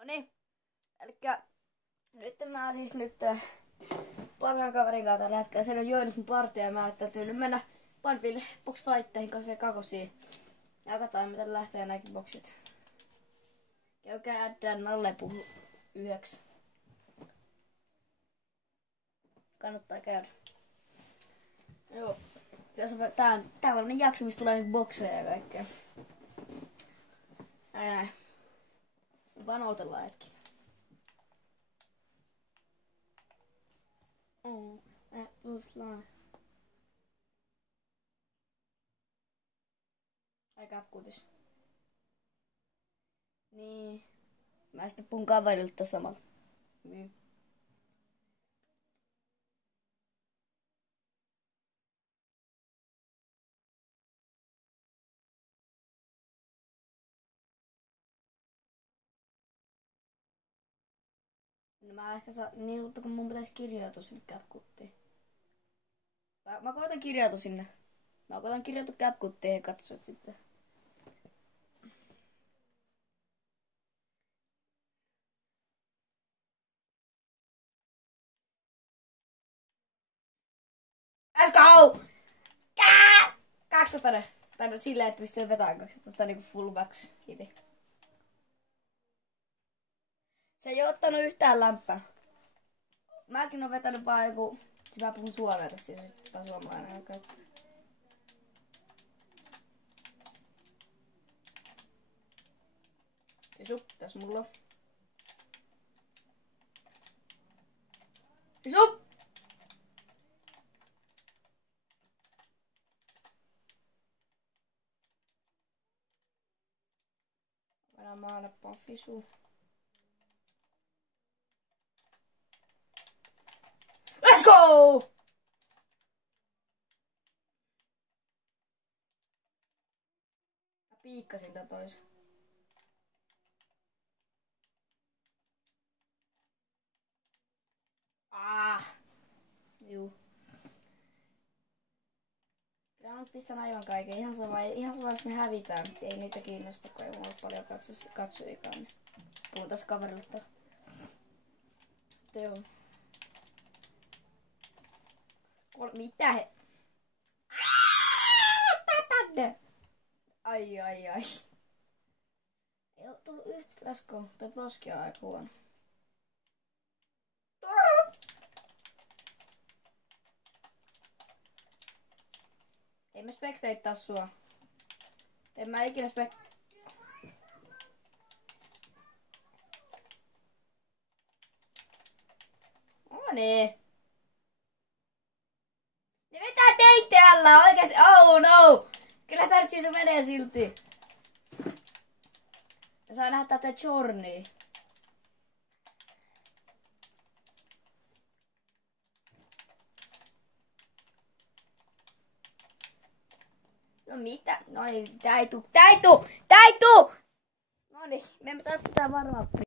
Noniin. Elikkä nyt mä siis parhaan kaverin kanssa tällä hetkellä. Se on joinut mun partia ja mä ajattelin nyt mennä Banville box fighteihin kanssa ja kakosiin. Ja katsotaan miten lähtee nämäkin boksit. Käykää äddään Nallepuhu 9. Kannattaa käydä. Joo. Tää on tällainen jakso, missä tulee nyt bokseja ja kaikkea. Näin. Vaan odotellaan hetki. Plus live. Ai kapkutis. Niin. Mä sitten puhun kaverilta samalla. Niin. No mä ehkä niin, mutta kun mun pitäisi kirjautua sinne CapCuttiin. Mä koitan kirjautua sinne. Mä koitan kirjautua CapCuttiin ja katsoa sitten. Let's go! 200. Tai silleen, että pystyy vetämään 200 niinku full max hiti. Se ei oo ottanut yhtään lämpää. Mäkin oon vetänyt vaan joku... Siis mä puhun suomea tässä, siis tää on suomalainen aika. Pisu, tässä mulla on. Pisu! Mä nappaan Fisu. Let's go! Mä piikkasin tää toisen. Juu. Kyllä mä pistän aivan kaiken. Ihan sama, jos me hävitään. Ei niitä kiinnosta, kun ei mulla paljon katsojikaan. Niin puhun tässä kaverille taas. Joo. Mitä he? Tänne! Ai. Ei oo tullut yhtä raskoa. Toi proski on aika huono. Ei me spekteittaa sua. En mä ikinä Noniin. Ne vetää teitä alla oikeesti. Oh no! Kyllä tää nyt siis menee silti. Ja saa nähdä tätä Jornia. No mitä? Noniin, tää ei tuu! Noniin, me emme saa sitä varmaan.